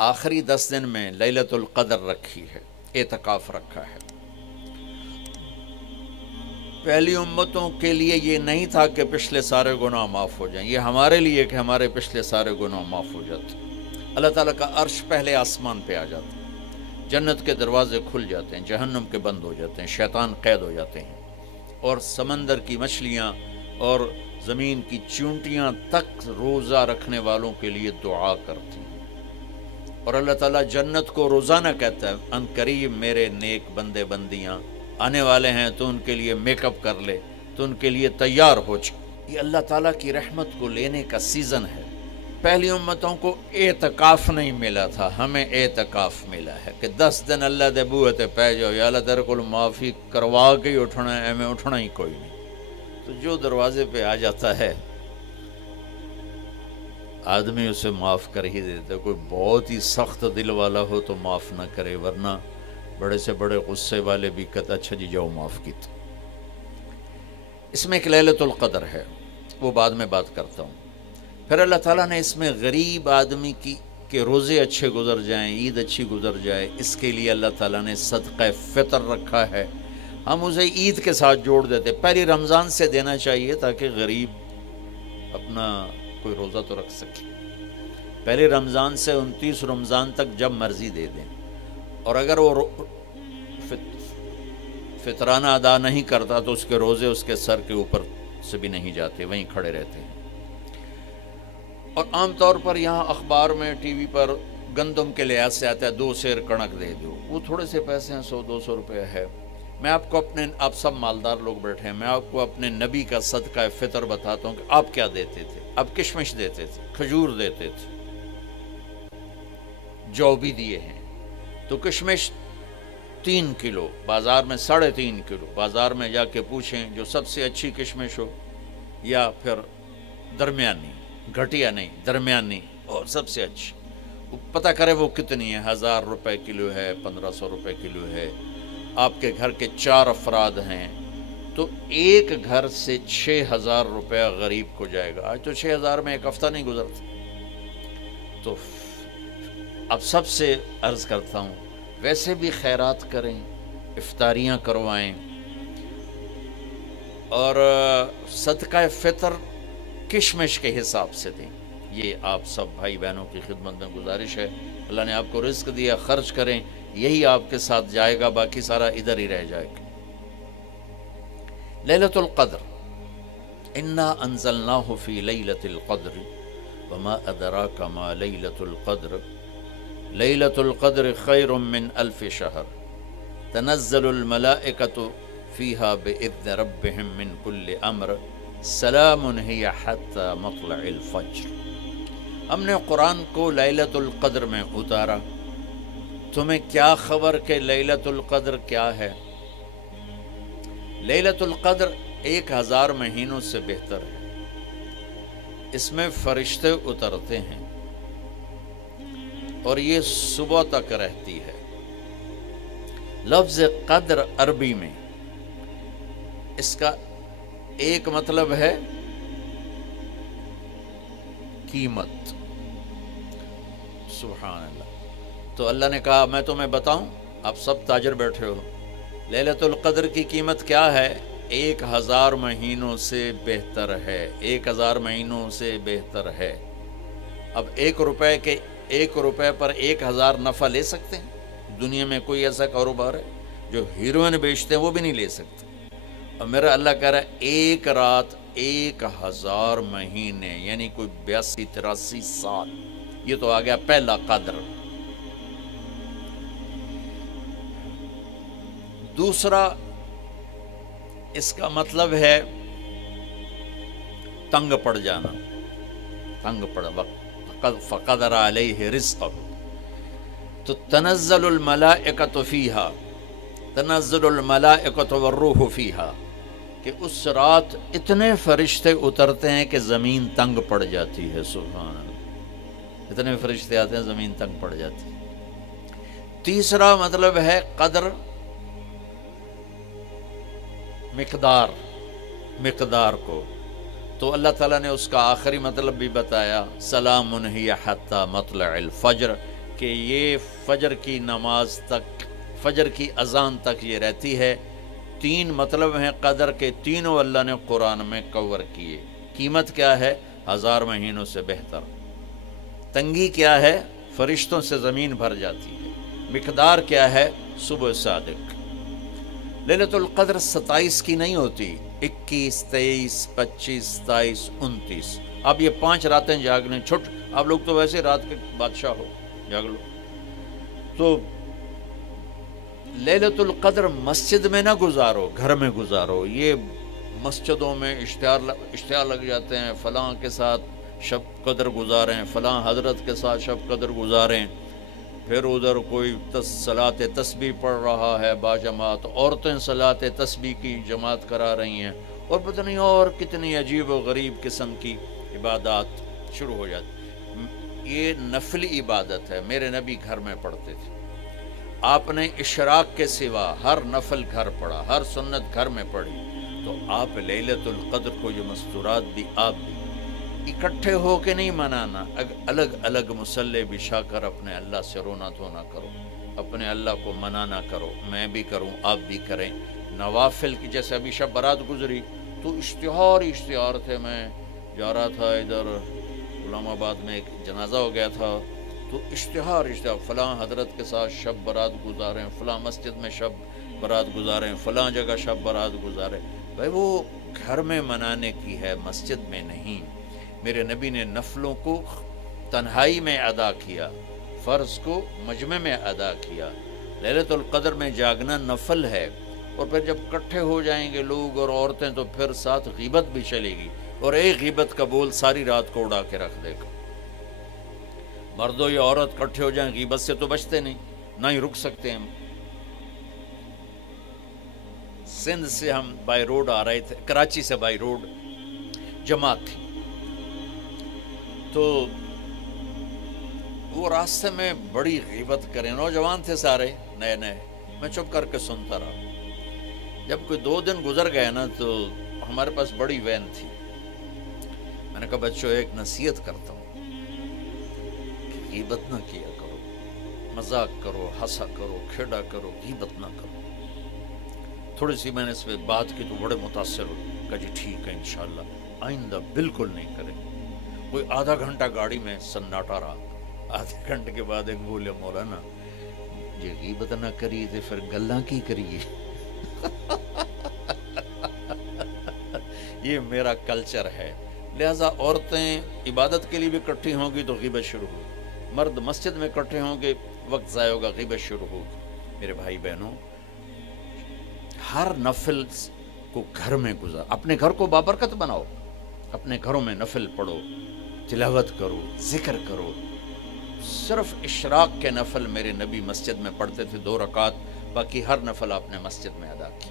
آخری 10 دن میں لیلۃ القدر رکھی ہے، اعتکاف رکھا ہے۔ پہلی امتوں کے لیے یہ نہیں تھا کہ پچھلے سارے گناہ معاف ہو جائیں، یہ ہمارے لیے کہ ہمارے پچھلے سارے گناہ معاف ہو جاتے۔ اللہ تعالیٰ کا عرش پہلے آسمان پہ آ جاتا ہے، جنت کے دروازے کھل جاتے ہیں، جہنم کے بند ہو جاتے ہیں، شیطان قید ہو جاتے ہیں، اور سمندر کی مچھلیاں اور زمین کی چونٹیاں تک روزہ رکھنے والوں کے لیے دعا کرتی ہیں، اور اللہ تعالیٰ جنت کو روزانہ کہتا ہے ان قریب میرے نیک بندے بندیاں آنے والے ہیں، تو ان کے لیے میک اپ کر لے، تو ان کے لیے تیار ہو جائے۔ یہ اللہ تعالیٰ کی رحمت کو لینے کا سیزن ہے۔ پہلی امتوں کو اعتکاف نہیں ملا تھا، ہمیں اعتکاف ملا ہے کہ 10 دن اللہ دے بوئے تے پہ جاؤ، یا اللہ تیرے کو معافی کروا کے ہی اٹھنا ہے، ہمیں اٹھنا ہی کوئی نہیں۔ تو جو دروازے پہ آ جاتا ہے آدمی اسے معاف کر ہی دیتا ہے۔ کوئی بہت ہی سخت دل والا ہو تو معاف نہ کرے، ورنہ بڑے سے بڑے غصے والے بھی کہتا اچھا جی جاؤ معاف کیتا۔ اس میں ایک لیلۃ القدر ہے، وہ بعد میں بات کرتا ہوں۔ پھر اللہ تعالیٰ نے اس میں غریب آدمی کی کہ روزے اچھے گزر جائیں، عید اچھی گزر جائے، اس کے لیے اللہ تعالیٰ نے صدقہ فطر رکھا ہے۔ ہم اسے عید کے ساتھ جوڑ دیتے، پہلی رمضان سے دینا چاہیے تاکہ غریب اپنا کوئی روزہ تو رکھ سکے۔ پہلی رمضان سے 29 رمضان تک جب مرضی دے دیں، اور اگر وہ فطرانہ ادا نہیں کرتا تو اس کے روزے اس کے سر کے اوپر سے بھی نہیں جاتے، وہیں کھڑے رہتے ہیں۔ اور عام طور پر یہاں اخبار میں ٹی وی پر گندم کے لحاظ سے آتا ہے 2 سیر کڑک دے دو، وہ تھوڑے سے پیسے ہیں، 100-200 روپے ہے۔ میں آپ کو آپ سب مالدار لوگ بیٹھے ہیں، میں آپ کو اپنے نبی کا صدقہ فطر بتاتا ہوں کہ آپ کیا دیتے تھے۔ آپ کشمش دیتے تھے، کھجور دیتے تھے، جو بھی دیے ہیں۔ تو کشمش 3 کلو، بازار میں 3.5 کلو، بازار میں جا کے پوچھیں جو سب سے اچھی کشمش ہو، یا پھر درمیانی، گھٹیا نہیں درمیانی اور سب سے اچھی، پتہ کرے وہ کتنی ہے، 1000 روپے کلو ہے، 1500 روپے کلو ہے۔ آپ کے گھر کے 4 افراد ہیں تو ایک گھر سے 6000 روپے غریب کو جائے گا۔ آج تو 6000 میں ایک ہفتہ نہیں گزرتا۔ تو اب سب سے عرض کرتا ہوں ویسے بھی خیرات کریں، افطاریاں کروائیں، اور صدقہ فطر کشمش کے حساب سے دیں۔ یہ آپ سب بھائی بہنوں کی خدمت میں گزارش ہے۔ اللہ نے آپ کو رزق دیا، خرچ کریں، یہی آپ کے ساتھ جائے گا، باقی سارا ادھر ہی رہ جائے گا۔ لیلۃ القدر، انا انزلناہ فی لیلۃ القدر وما ادراک ما لیلۃ القدر لیلۃ القدر خیر من 1000 شہر تنزل الملائکۃ فیہا بإذن ربہم من کل امر سلام ہی حتی مطلع الفجر۔ ہم نے قرآن کو لیلۃ القدر میں اتارا، تمہیں کیا خبر کہ لیلۃ القدر کیا ہے؟ لیلۃ القدر 1000 مہینوں سے بہتر ہے۔ اس میں فرشتے اترتے ہیں اور یہ صبح تک رہتی ہے۔ لفظ قدر عربی میں اس کا ایک مطلب ہے قیمت۔ سبحان اللہ۔ تو اللہ نے کہا میں تمہیں بتاؤں، آپ سب تاجر بیٹھے ہو، لیلۃ القدر کی قیمت کیا ہے؟ 1000 مہینوں سے بہتر ہے، 1000 مہینوں سے بہتر ہے۔ اب 1 روپے پر 1000 نفع لے سکتے ہیں؟ دنیا میں کوئی ایسا کاروبار ہے؟ جو ہیروئن بیچتے ہیں وہ بھی نہیں لے سکتے۔ اور میرا اللہ کہہ رہا ہے 1 رات 1000 مہینے، یعنی کوئی 82-83 سال۔ یہ تو آ گیا پہلا قدر۔ دوسرا اس کا مطلب ہے تنگ پڑ جانا، تنگ پڑ وقت فقدر علیہ رزقہ۔ تو تنزل الملائکۃ فیہا، تنزل الملائکۃ والروح فیہا، کہ اس رات اتنے فرشتے اترتے ہیں کہ زمین تنگ پڑ جاتی ہے۔ سبحان اللہ، اتنے فرشتے آتے ہیں زمین تنگ پڑ جاتی ہے۔ تیسرا مطلب ہے قدر، مقدار کو، تو اللہ تعالیٰ نے اس کا آخری مطلب بھی بتایا، سلام ہی حتی مطلع الفجر، کہ یہ فجر کی نماز تک، فجر کی اذان تک یہ رہتی ہے۔ 3 مطلب ہیں قدر کے، تینوں اللہ نے قرآن میں کور کیے۔ قیمت کیا ہے؟ 1000 مہینوں سے بہتر۔ تنگی کیا ہے؟ فرشتوں سے زمین بھر جاتی ہے۔ مقدار کیا ہے؟ صبح صادق۔ لیلۃ القدر 27 کی نہیں ہوتی، 21، 23، 25، 27، 29۔ اب یہ 5 راتیں جاگنے چھٹ، آپ لوگ تو ویسے رات کے بادشاہ ہو، جاگ لو۔ تو لیلۃ القدر مسجد میں نہ گزارو، گھر میں گزارو۔ یہ مسجدوں میں اشتہار لگ جاتے ہیں، فلاں کے ساتھ شب قدر گزاریں، فلاں حضرت کے ساتھ شب قدر گزاریں، پھر ادھر کوئی صلاۃ تسبیح پڑھ رہا ہے باجماعت، عورتیں صلاۃ تسبیح کی جماعت کرا رہی ہیں، اور پتہ نہیں اور کتنی عجیب و غریب قسم کی عبادات شروع ہو جاتی۔ یہ نفلی عبادت ہے، میرے نبی گھر میں پڑھتے تھے۔ آپ نے اشراق کے سوا ہر نفل گھر پڑھا، ہر سنت گھر میں پڑھی، تو آپ لیلۃ القدر کو یہ مستورات بھی آپ بھی اکٹھے ہو کے نہیں منانا، الگ الگ مصلی بچھا کر اپنے اللہ سے رونا دھونا کرو، اپنے اللہ کو منانا کرو، میں بھی کروں آپ بھی کریں۔ نوافل کی جیسے ابھی شب برات گزری تو اشتہار تھے، میں جا رہا تھا ادھر غلام آباد میں ایک جنازہ ہو گیا تھا، تو اشتہار فلاں حضرت کے ساتھ شب برات گزاریں، فلاں مسجد میں شب برات گزاریں، فلاں جگہ شب برات گزاریں۔ بھائی وہ گھر میں منانے کی ہے، مسجد میں نہیں۔ میرے نبی نے نفلوں کو تنہائی میں ادا کیا، فرض کو مجمع میں ادا کیا۔ لیلۃ القدر میں جاگنا نفل ہے، اور پھر جب کٹھے ہو جائیں گے لوگ اور عورتیں تو پھر ساتھ غیبت بھی چلے گی، اور ایک غیبت کا بول ساری رات کو اڑا کے رکھ دے گا۔ مردوں یا عورت کٹھے ہو جائیں، غیبت سے تو بچتے نہیں، نہ ہی رک سکتے ہم۔ سندھ سے ہم بائی روڈ آ رہے تھے، کراچی سے بائی روڈ جماعت تھی، تو وہ راستے میں بڑی غیبت کریں، نوجوان تھے سارے نئے نئے، میں چپ کر کے سنتا رہا۔ جب کوئی 2 دن گزر گئے نا، تو ہمارے پاس بڑی وین تھی، میں نے کہا بچوں ایک نصیحت کرتا ہوں کہ غیبت نہ کیا کرو، مذاق کرو، ہنسا کرو، کھیڑا کرو، غیبت نہ کرو۔ تھوڑی سی میں نے اس پہ بات کی تو بڑے متاثر ہوئے، کہا جی ٹھیک ہے انشاءاللہ آئندہ بالکل نہیں کریں۔ کوئی آدھا گھنٹہ گاڑی میں سناٹا رہا، آدھے گھنٹے کے بعد ایک بولے مولانا جی غیبت نہ کری تو پھر گلاں کی کریے۔ یہ میرا کلچر ہے، لہٰذا عورتیں عبادت کے لیے بھی اکٹھی ہوں گی تو غیبت شروع ہوگی، مرد مسجد میں اکٹھے ہوں گے وقت ضائع ہوگا، غیبت شروع ہوگی۔ میرے بھائی بہنوں، ہر نفل کو گھر میں گزار، اپنے گھر کو بابرکت بناؤ، اپنے گھروں میں نفل پڑھو، تلاوت کرو، ذکر کرو۔ صرف اشراق کے نفل میرے نبی مسجد میں پڑھتے تھے 2 رکعت، باقی ہر نفل آپ نے مسجد میں ادا کی۔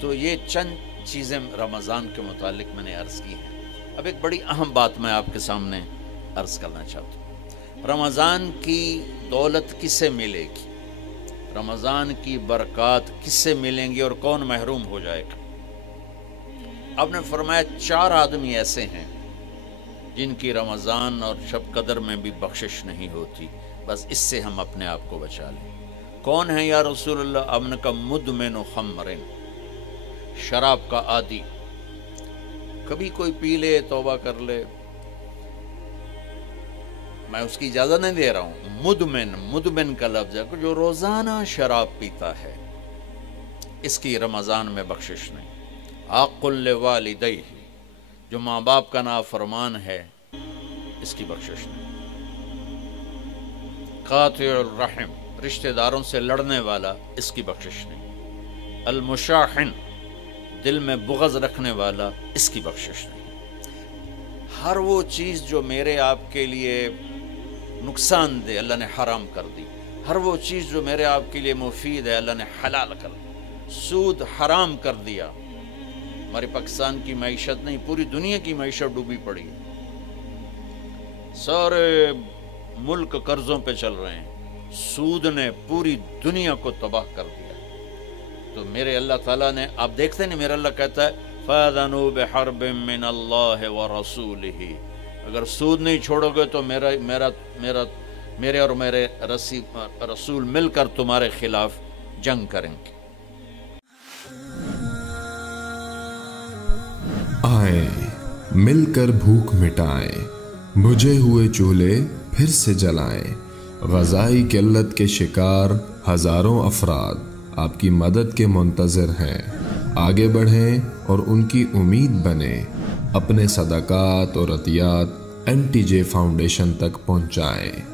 تو یہ چند چیزیں رمضان کے متعلق میں نے عرض کی ہیں۔ اب ایک بڑی اہم بات میں آپ کے سامنے عرض کرنا چاہتا ہوں۔ رمضان کی دولت کس سے ملے گی؟ رمضان کی برکات کس سے ملیں گی اور کون محروم ہو جائے گا؟ آپ نے فرمایا 4 آدمی ایسے ہیں جن کی رمضان اور شب قدر میں بھی بخشش نہیں ہوتی، بس اس سے ہم اپنے آپ کو بچا لیں۔ کون ہے یا رسول اللہ؟ آپ نے کہا مدمن خمرن، شراب کا عادی، کبھی کوئی پی لے توبہ کر لے، میں اس کی اجازت نہیں دے رہا ہوں۔ مدمن کا لفظ ہے جو روزانہ شراب پیتا ہے، اس کی رمضان میں بخشش نہیں۔ عاقل لوالدیہ، جو ماں باپ کا نافرمان ہے، اس کی بخشش نہیں۔ قاطع الرحم، رشتہ داروں سے لڑنے والا، اس کی بخشش نہیں۔ المشاحن، دل میں بغض رکھنے والا، اس کی بخشش نہیں۔ ہر وہ چیز جو میرے آپ کے لیے نقصان دہ اللہ نے حرام کر دی، ہر وہ چیز جو میرے آپ کے لیے مفید ہے اللہ نے حلال کر دی۔ سود حرام کر دیا۔ ہمارے پاکستان کی معیشت نہیں، پوری دنیا کی معیشت ڈوبی پڑی ہے، سارے ملک قرضوں پہ چل رہے ہیں، سود نے پوری دنیا کو تباہ کر دیا۔ تو میرے اللہ تعالیٰ نے، آپ دیکھتے نہیں، میرا اللہ کہتا ہے فَأَذَنُوا بِحَرْبٍ مِّنَ اللَّهِ وَرَسُولِهِ، اگر سود نہیں چھوڑو گے تو میرے اور میرے رسول مل کر تمہارے خلاف جنگ کریں گے۔ آئیں مل کر بھوک مٹائیں، بجھے ہوئے چولہے پھر سے جلائیں۔ غذائی قلت کے شکار ہزاروں افراد آپ کی مدد کے منتظر ہیں۔ آگے بڑھیں اور ان کی امید بنیں۔ اپنے صدقات اور عطیات NTJ فاؤنڈیشن تک پہنچائیں۔